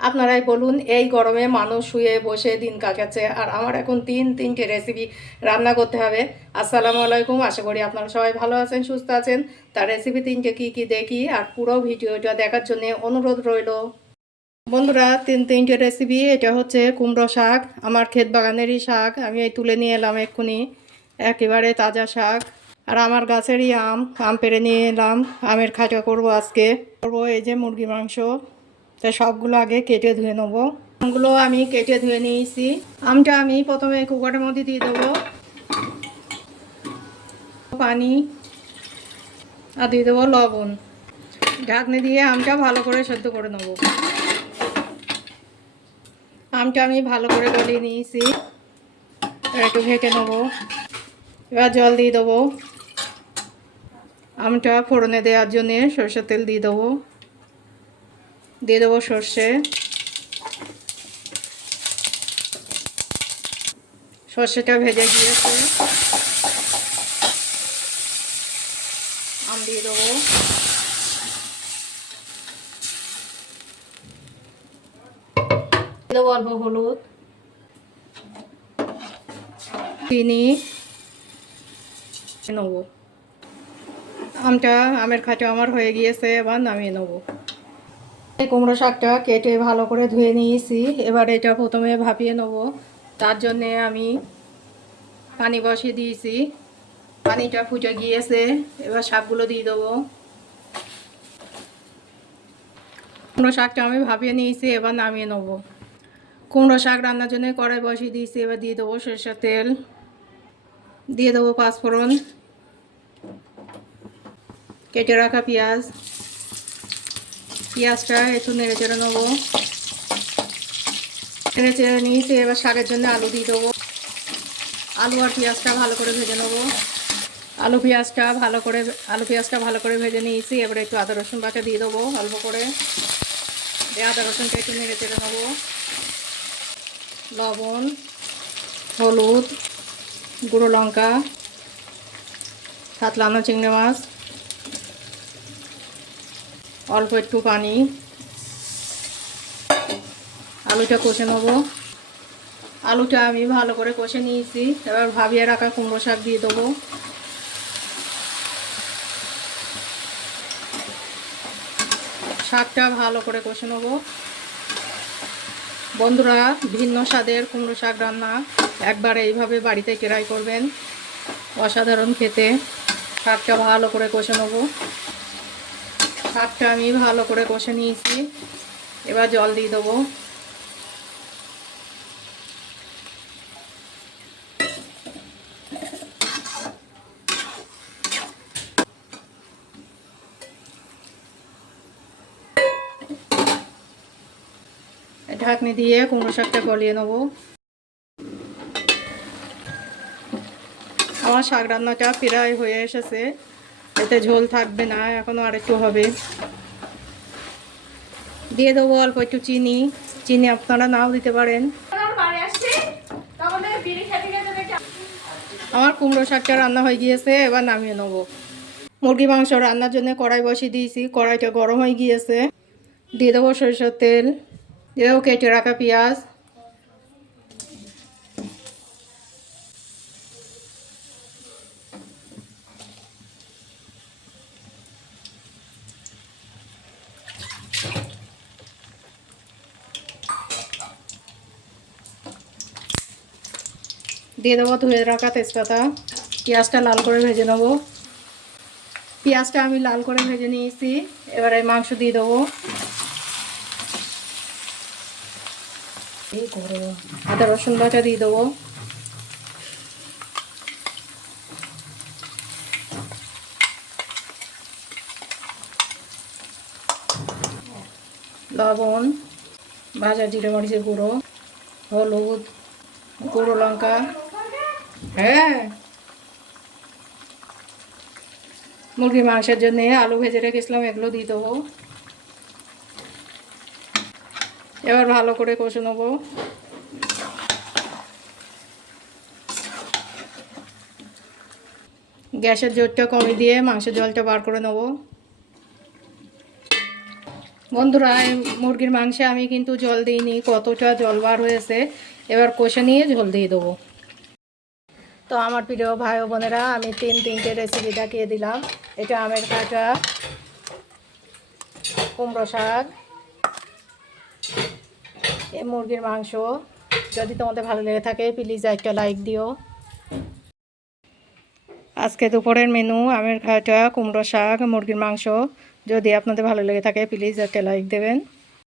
আপনারাই বলুন, এই গরমে মানুষ শুয়ে বসে দিন কাটাচ্ছে, আর আমার এখন তিনটে রেসিপি রান্না করতে হবে। আসসালামু আলাইকুম, আশা করি আপনারা সবাই ভালো আছেন, সুস্থ আছেন। তার রেসিপি তিনটে কি দেখি, আর পুরো ভিডিওটা দেখার জন্য অনুরোধ রইল। বন্ধুরা, তিনটে রেসিপি। এটা হচ্ছে কুমড়ো শাক, আমার ক্ষেত বাগানেরই শাক, আমি এই তুলে নিয়ে এলাম এক্ষুনি, একেবারে তাজা শাক। আর আমার গাছেরই আম পেড়ে নিয়ে এলাম, আমের খাটা করব আজকে। করবো এই যে মুরগি মাংস, তাই সবগুলো আগে কেটে ধুয়ে নেবো। আমগুলো আমি কেটে ধুয়ে নিয়েছি। আমটা আমি প্রথমে কুকারের মধ্যে দিয়ে দেবো পানি, আর দিয়ে দেবো লবণ। ঢাকনি দিয়ে আমটা ভালো করে সেদ্ধ করে নেবো। আমটা আমি ভালো করে গলিয়ে নিয়েছি, একটু ঘেটে নেবো। এবার জল দিয়ে দেবো। আমটা ফোড়নে দেওয়ার জন্যে সরষের তেল দিয়ে দেবো সর্ষে। সর্ষেটা ভেজে গিয়েছে, আম দিয়ে দেবো। দেবো অল্প হলুদ, চিনি নেবো। আমের খাটা আমার হয়ে গিয়েছে, এবার নামিয়ে নেবো। এই কুমড়ো শাকটা কেটে ভালো করে ধুয়ে নিয়েছি। এবার এটা প্রথমে ভাপিয়ে নেবো। তার জন্যে আমি পানি বসিয়ে দিয়েছি, পানিটা ফুটে গিয়েছে। এবার শাকগুলো দিয়ে দেবো। কুমড়ো শাকটা আমি ভাপিয়ে নিয়েছি, এবার নামিয়ে নেবো। কুমড়ো শাক রান্নার জন্য কড়াই বসিয়ে দিয়েছি, এবার দিয়ে দেবো সরষের তেল, দিয়ে দেবো পাঁচফোড়ন, কেটে রাখা পেঁয়াজটা একটু নেড়ে চেড়ে নেবো। নেড়ে চেড়ে নিয়েছি, এবার শাকের জন্য আলু দিয়ে দেবো। আলু আর পেঁয়াজটা ভালো করে ভেজে নেবো। আলু পেঁয়াজটা ভালো করে ভেজে নিয়েছি। এবারে একটু আদা রসুন বাটা দিয়ে দেবো অল্প করে। আদা রসুনটা একটু নেড়ে চেড়ে নেবো। লবণ, হলুদ, গুঁড়ো লঙ্কা, কাতলানো চিংড়ি মাছ, অল্প একটু পানি, আলুটা কষে নেবো। আলুটা আমি ভালো করে কষে নিয়েছি। এবার ভাবিয়ে রাখা কুমড়ো শাক দিয়ে দেবো। শাকটা ভালো করে কষে নেবো। বন্ধুরা, ভিন্ন স্বাদের কুমড়ো শাক রান্না একবার এইভাবে বাড়িতে ট্রাই করবেন, অসাধারণ খেতে। শাকটা ভালো করে কষে নেবো। শাকটা আমি ভালো করে কষে নিয়েছি, এবার জল দিয়ে দেবো। ঢাকনি দিয়ে কুমড়ো শাকটা গলিয়ে নেবো। আমার শাক রান্নাটা প্রায় হয়ে এসেছে, এতে ঝোল থাকবে না, এখনও আরেকটু হবে। দিয়ে দেবো অল্প একটু চিনি, আপনারা নাও দিতে পারেন। আমার কুমড়ো শাকটা রান্না হয়ে গিয়েছে, এবার নামিয়ে নেবো। মুরগি মাংস রান্নার জন্য কড়াই বসিয়ে দিয়েছি, কড়াইটা গরম হয়ে গিয়েছে। দিয়ে দেবো সরিষার তেল, দিয়ে দেবো কেটে রাখা পেঁয়াজ, দিয়ে দেবো ধুয়ে রাখা তেজপাতা। পেঁয়াজটা লাল করে ভেজে নেবো। পেঁয়াজটা আমি লাল করে ভেজে নিয়েছি, এবারে মাংস দিয়ে দেবো। আদা রসুন বাটা দিয়ে দেবো। লবণ, ভাজা জিরে মরিচের গুঁড়ো, হলুদ, গুঁড়ো লঙ্কা। হ্যাঁ, মুরগি মাংসের জন্য আলু ভেজে রেখেছিলাম, এগুলো দিয়ে দেবো। এবার ভালো করে কষে নেবো। গ্যাসের জোরটা কমিয়ে দিয়ে মাংসের জলটা বার করে নেবো। বন্ধুরা, এই মুরগির মাংসে আমি কিন্তু জল দিইনি, কতটা জল বার হয়েছে। এবার কষে নিয়ে ঝোল দিয়ে দেবো। তো আমার প্রিয় ভাই ও বোনেরা, আমি তিনটে রেসিপি দেখিয়ে দিলাম। এটা আমের কাঁচা, কুমড়ো শাক, এই মুরগির মাংস। যদি তোমাদের ভালো লেগে থাকে প্লিজ একটা লাইক দিও। আজকে দুপুরের মেনু আমের কাঁচা, কুমড়ো শাক, মুরগির মাংস। যদি আপনাদের ভালো লেগে থাকে প্লিজ একটা লাইক দেবেন।